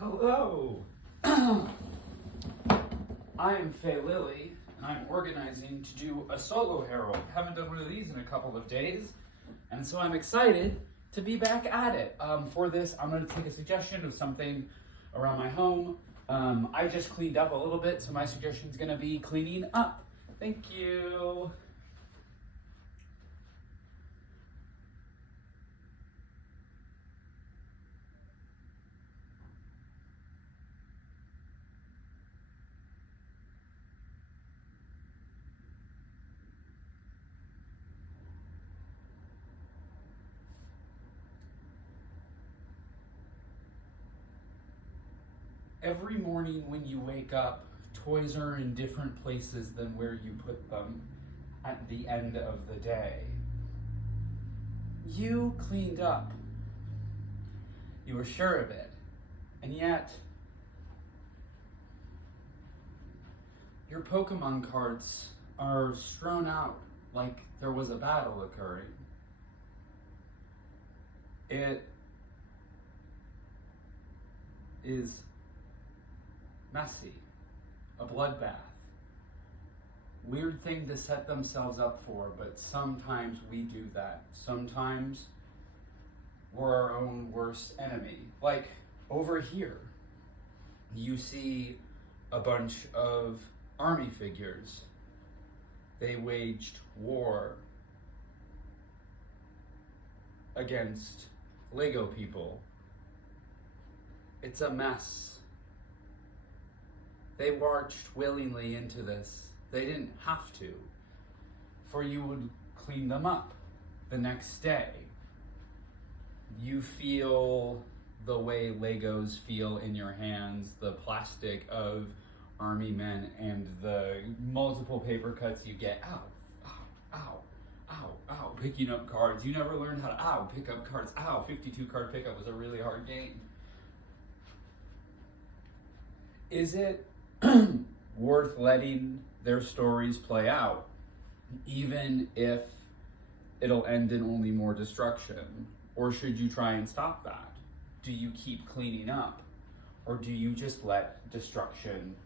Hello! I'm Faye Lily, and I'm organizing to do a solo Herald. Haven't done one of these in a couple of days, and so I'm excited to be back at it. For this, I'm going to take a suggestion of something around my home. I just cleaned up a little bit, so my suggestion is going to be cleaning up. Thank you. Every morning when you wake up, toys are in different places than where you put them at the end of the day. You cleaned up. You were sure of it. And yet, your Pokemon cards are strewn out like there was a battle occurring. It is messy, a bloodbath. Weird thing to set themselves up for, but sometimes we do that. Sometimes we're our own worst enemy. Like over here, you see a bunch of army figures. They waged war against Lego people. It's a mess. They marched willingly into this. They didn't have to, for you would clean them up the next day. You feel the way Legos feel in your hands, the plastic of army men and the multiple paper cuts you get. Ow, ow, ow, ow, ow, picking up cards. You never learned how to, pick up cards. 52 card pickup was a really hard game. Is it worth letting their stories play out, even if it'll end in only more destruction? Or should you try and stop that? Do you keep cleaning up? Or do you just let destruction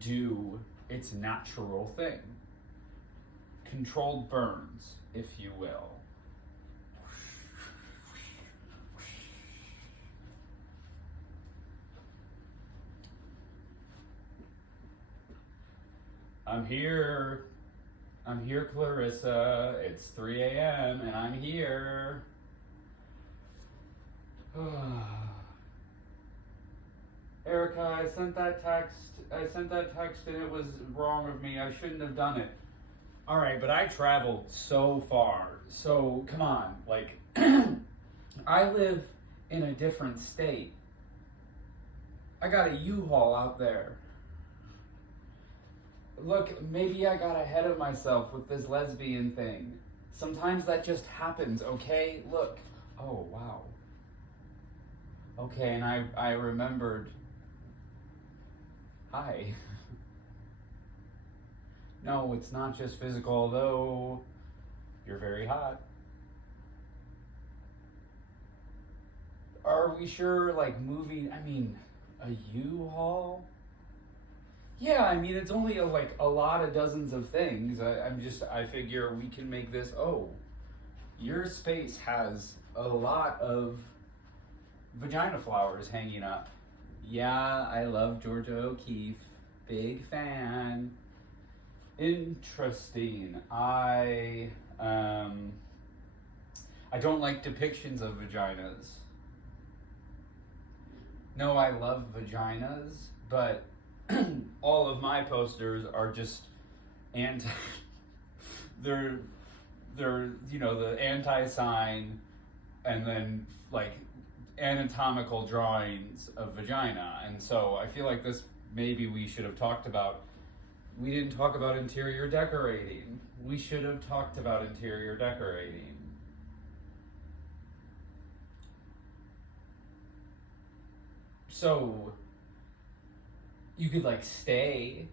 do its natural thing? Controlled burns, if you will. I'm here, Clarissa. It's 3 a.m. and I'm here. Erica, I sent that text and it was wrong of me. I shouldn't have done it. All right, but I traveled so far. So come on, like, I live in a different state. I got a U-Haul out there. Look, maybe I got ahead of myself with this lesbian thing. Sometimes that just happens, okay? Look. Oh, wow. Okay, and I remembered. Hi. No, it's not just physical, although you're very hot. Are we sure, like, moving, a U-Haul? Yeah, it's only a lot of dozens of things. I figure we can make this, your space has a lot of vagina flowers hanging up. Yeah, I love Georgia O'Keeffe. Big fan. Interesting. I don't like depictions of vaginas. No, I love vaginas, but all of my posters are just they're the anti-sign and then like anatomical drawings of vagina. And so I feel like this maybe we should have talked about. We didn't talk about interior decorating. We should have talked about interior decorating. So you could stay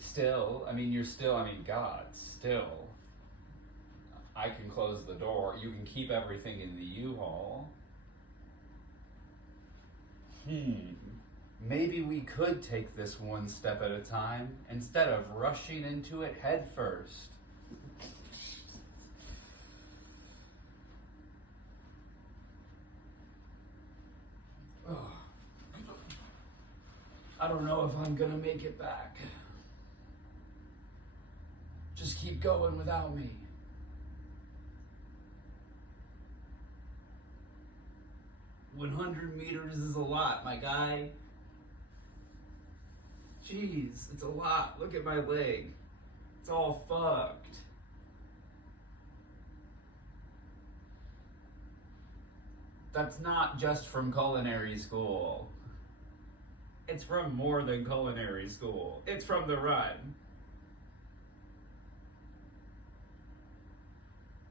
still. You're still, God, still. I can close the door. You can keep everything in the U-Haul. Maybe we could take this one step at a time instead of rushing into it head first. I don't know if I'm gonna make it back. Just keep going without me. $100 is a lot, my guy. Jeez, it's a lot. Look at my leg. It's all fucked. That's not just from culinary school. It's from more than culinary school. It's from the run.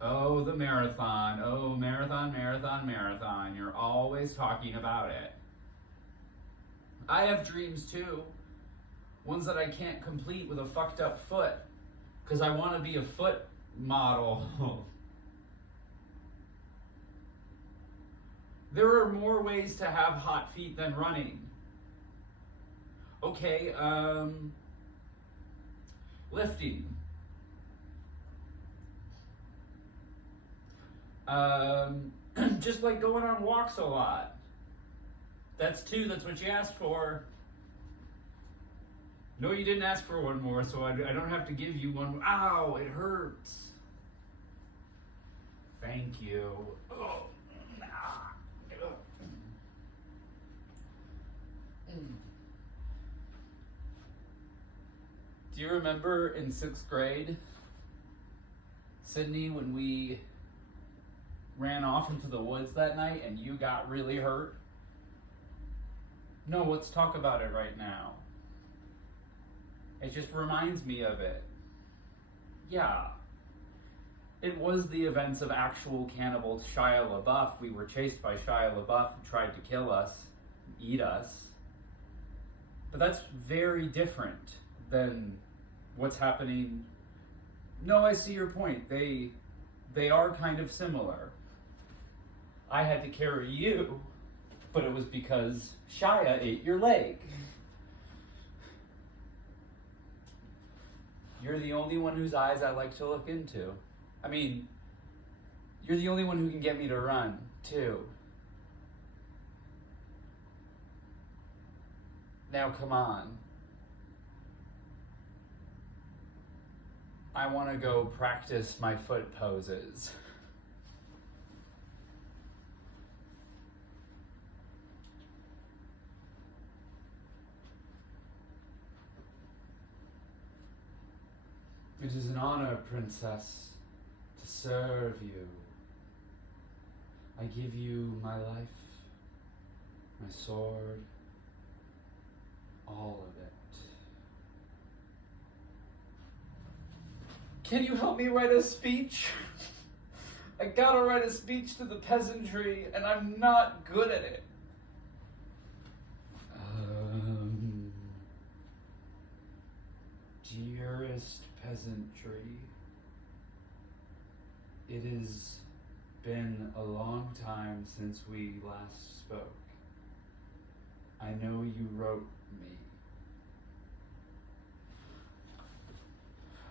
Oh, the marathon. Oh, marathon, marathon, marathon. You're always talking about it. I have dreams too. Ones that I can't complete with a fucked up foot. Because I want to be a foot model. There are more ways to have hot feet than running. Okay, lifting. Just like going on walks a lot. That's two, that's what you asked for. No, you didn't ask for one more, so I don't have to give you one. Ow, it hurts. Thank you. Oh. Do you remember in 6th grade, Sydney, when we ran off into the woods that night and you got really hurt? No, let's talk about it right now. It just reminds me of it. Yeah. It was the events of actual cannibal Shia LaBeouf. We were chased by Shia LaBeouf who tried to kill us, eat us. But that's very different than what's happening. No, I see your point. They are kind of similar. I had to carry you, but it was because Shia ate your leg. You're the only one whose eyes I like to look into. I mean, you're the only one who can get me to run, too. Now, come on. I want to go practice my foot poses. It is an honor, princess, to serve you. I give you my life, my sword, all of it. Can you help me write a speech? I gotta write a speech to the peasantry, and I'm not good at it. Dearest peasantry, it has been a long time since we last spoke. I know you wrote me.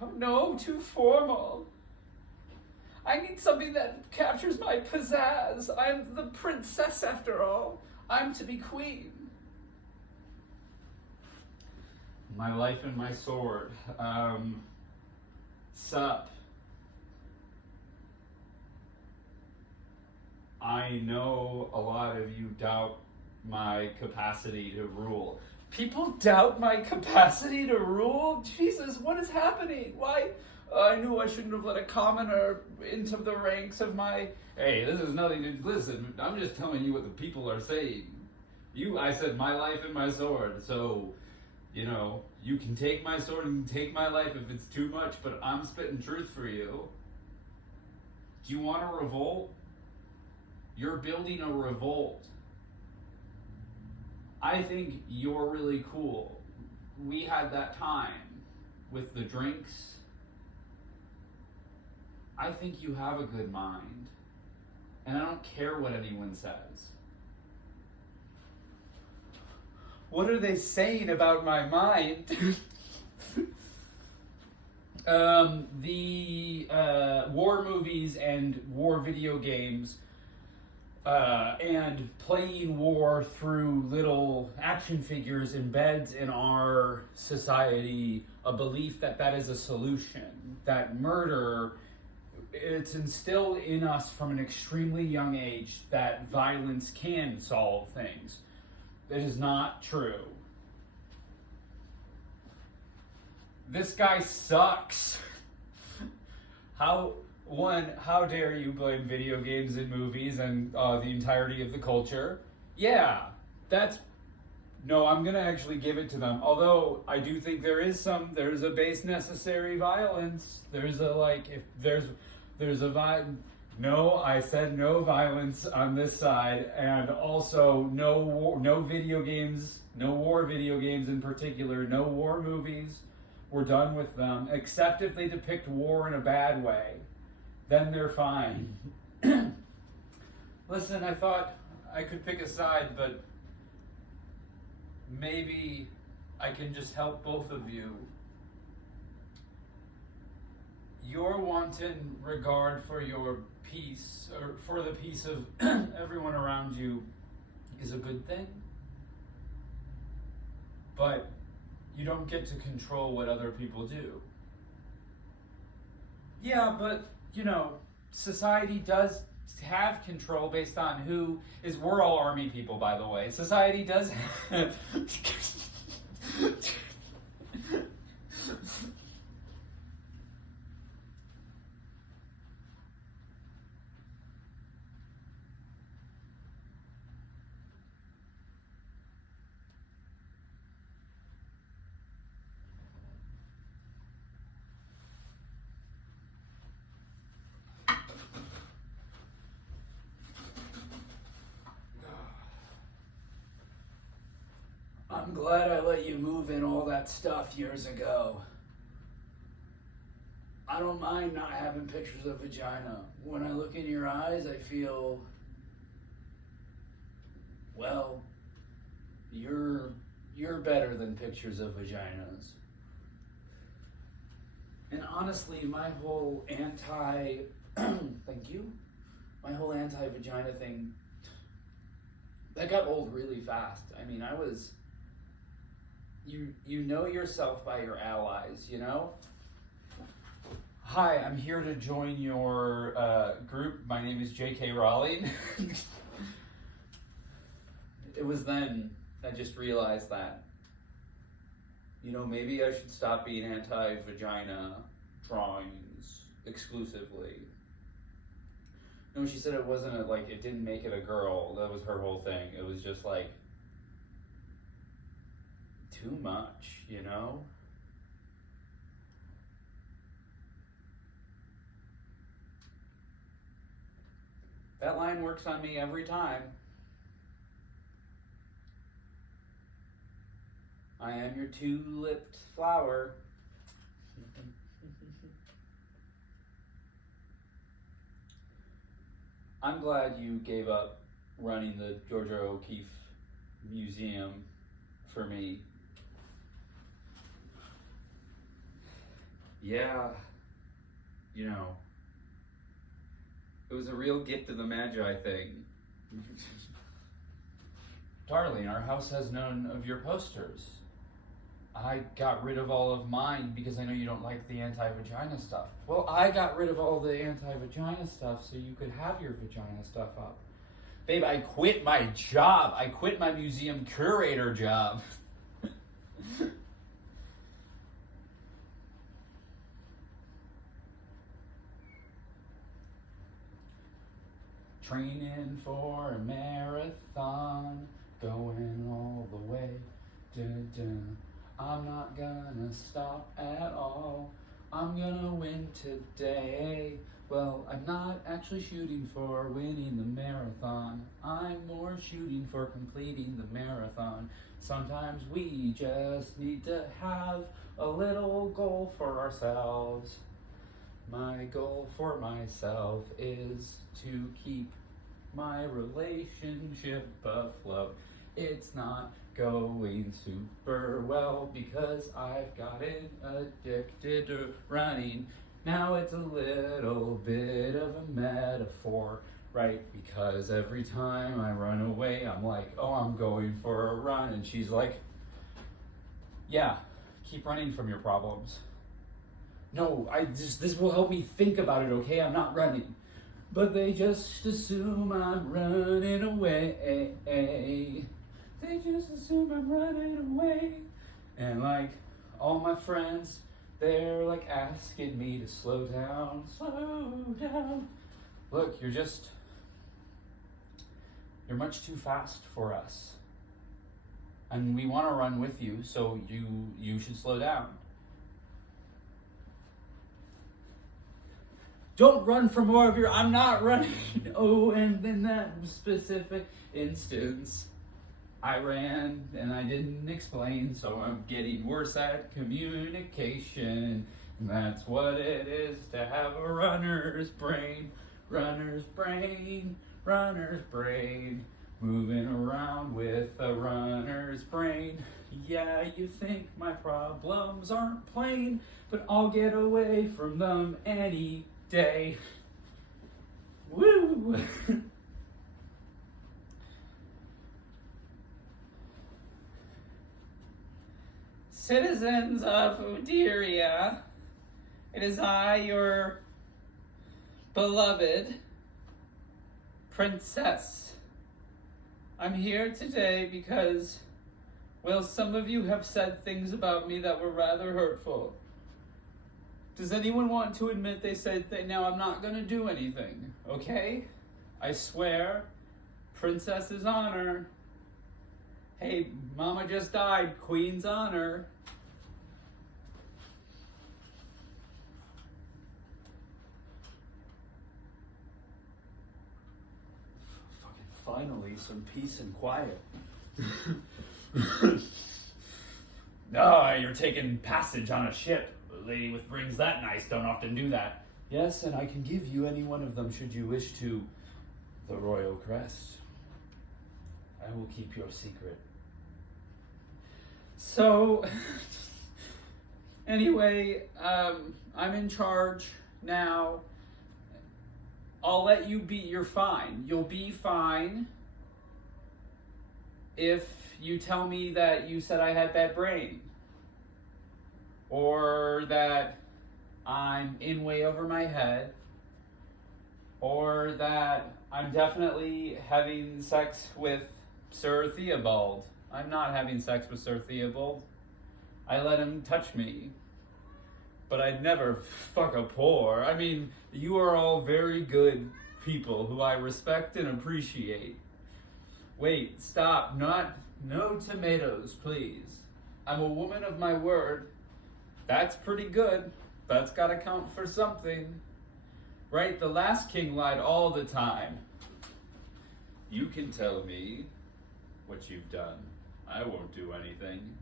Oh no, too formal. I need something that captures my pizzazz. I'm the princess after all. I'm to be queen. My life and my sword. Sup. I know a lot of you doubt my capacity to rule. People doubt my capacity to rule? Jesus, what is happening? Why? I knew I shouldn't have let a commoner into the ranks of my... Hey, this is nothing to... Listen, I'm just telling you what the people are saying. I said my life and my sword, so... You know, you can take my sword and take my life if it's too much, but I'm spitting truth for you. Do you want a revolt? You're building a revolt. I think you're really cool. We had that time with the drinks. I think you have a good mind. And I don't care what anyone says. What are they saying about my mind? The war movies and war video games and playing war through little action figures embeds in our society a belief that that is a solution, that murder, it's instilled in us from an extremely young age that violence can solve things. It is not true. This guy sucks. How dare you blame video games and movies and the entirety of the culture? Yeah, no, I'm gonna actually give it to them. Although I do think there's a base necessary violence. No, I said no violence on this side, and also no video games, no war video games in particular, no war movies. We're done with them, except if they depict war in a bad way. Then they're fine. Listen, I thought I could pick a side, but maybe I can just help both of you. Your wanton regard for your peace, or for the peace of everyone around you, is a good thing. But you don't get to control what other people do. Yeah, but, society does have control based on we're all army people, by the way. Society does have... I'm glad I let you move in all that stuff years ago. I don't mind not having pictures of vagina. When I look in your eyes, I feel, well, you're better than pictures of vaginas. And honestly, my whole thank you, my whole anti-vagina thing, that got old really fast. I mean, you know yourself by your allies, Hi, I'm here to join your group. My name is J.K. Rowling. It was then I just realized that, maybe I should stop being anti-vagina drawings exclusively. No, she said it wasn't it didn't make it a girl. That was her whole thing. It was just too much, That line works on me every time. I am your two-lipped flower. I'm glad you gave up running the Georgia O'Keeffe Museum for me. Yeah, it was a real gift of the Magi thing. Darling, our house has none of your posters. I got rid of all of mine because I know you don't like the anti-vagina stuff. Well, I got rid of all the anti-vagina stuff so you could have your vagina stuff up. Babe, I quit my job. I quit my museum curator job. Training for a marathon, going all the way. Dun, dun. I'm not gonna stop at all. I'm gonna win today. Well, I'm not actually shooting for winning the marathon. I'm more shooting for completing the marathon. Sometimes we just need to have a little goal for ourselves. My goal for myself is to keep my relationship afloat. It's not going super well because I've gotten addicted to running. Now it's a little bit of a metaphor, right? Because every time I run away, I'm like, oh, I'm going for a run. And she's like, yeah, keep running from your problems. No, this will help me think about it, okay? I'm not running. But they just assume I'm running away. They just assume I'm running away. And like all my friends, they're like asking me to slow down, slow down. Look, you're much too fast for us. And we want to run with you, so you should slow down. Don't run for more of your, I'm not running. Oh, and in that specific instance, I ran and I didn't explain, so I'm getting worse at communication. And that's what it is to have a runner's brain, runner's brain, runner's brain. Moving around with a runner's brain. Yeah, you think my problems aren't plain, but I'll get away from them any day. Woo! Citizens of Udiria, it is I, your beloved princess. I'm here today because, well, some of you have said things about me that were rather hurtful. Does anyone want to admit they said that? Now, I'm not going to do anything, okay? I swear, princess's honor. Hey, mama just died, queen's honor. Finally, some peace and quiet. You're taking passage on a ship. A lady with rings that nice don't often do that. Yes, and I can give you any one of them should you wish to. The royal crest. I will keep your secret. So, anyway, I'm in charge now. I'll let you be, you're fine. You'll be fine if you tell me that you said I had bad brain. Or that I'm in way over my head. Or that I'm definitely having sex with Sir Theobald. I'm not having sex with Sir Theobald. I let him touch me. But I'd never fuck a poor. I mean, you are all very good people who I respect and appreciate. Wait, stop. No tomatoes, please. I'm a woman of my word. That's pretty good. That's gotta count for something. Right? The last king lied all the time. You can tell me what you've done. I won't do anything.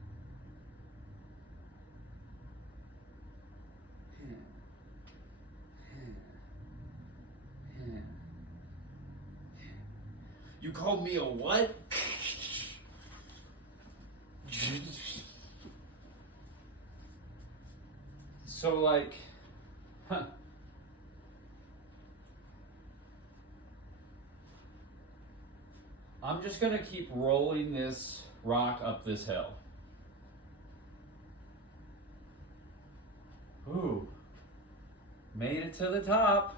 You called me a what? So like, I'm just gonna keep rolling this rock up this hill. Ooh, made it to the top.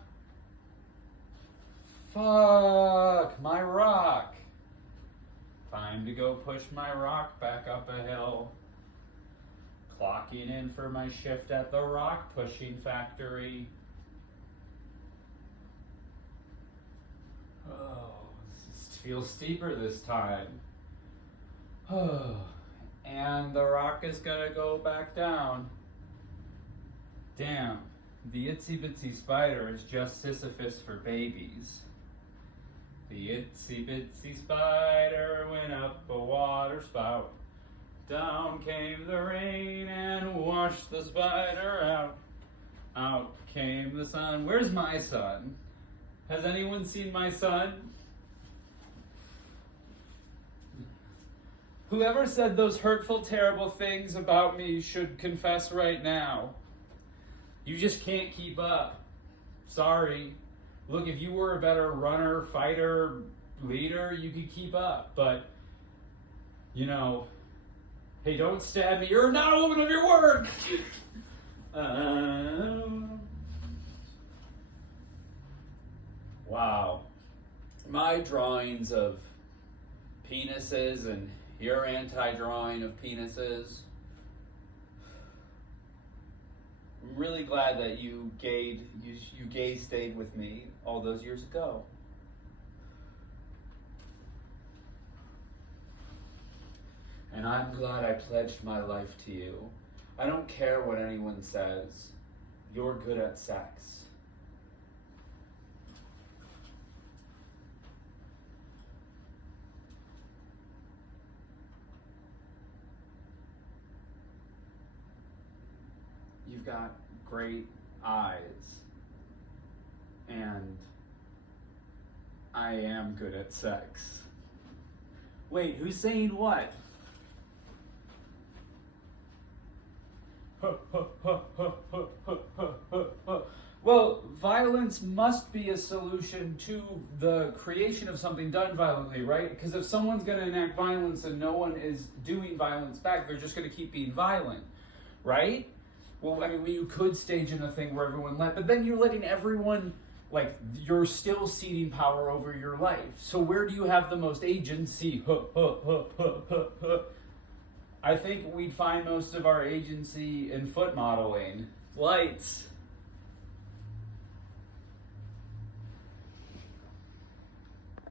Fuck, my rock. Time to go push my rock back up a hill. Clocking in for my shift at the rock pushing factory. Oh, this feels steeper this time. Oh, and the rock is gonna go back down. Damn, the itsy bitsy spider is just Sisyphus for babies. The itsy bitsy spider went up a water spout. Down came the rain and washed the spider out. Out came the sun. Where's my son? Has anyone seen my son? Whoever said those hurtful, terrible things about me should confess right now. You just can't keep up. Sorry. Look, if you were a better runner, fighter, leader, you could keep up. But, you know, hey, don't stab me. You're not a woman of your word. Wow. My drawings of penises and your anti-drawing of penises. I'm really glad that you gay stayed with me all those years ago. And I'm glad I pledged my life to you. I don't care what anyone says. You're good at sex. You've got great eyes. And I am good at sex. Wait, who's saying what? Well, violence must be a solution to the creation of something done violently, right? Because if someone's going to enact violence and no one is doing violence back, they're just going to keep being violent, right? Well, I mean, you could stage in a thing where everyone let, but then you're letting everyone, like, you're still ceding power over your life. So where do you have the most agency? I think we'd find most of our agency in foot modeling. Lights.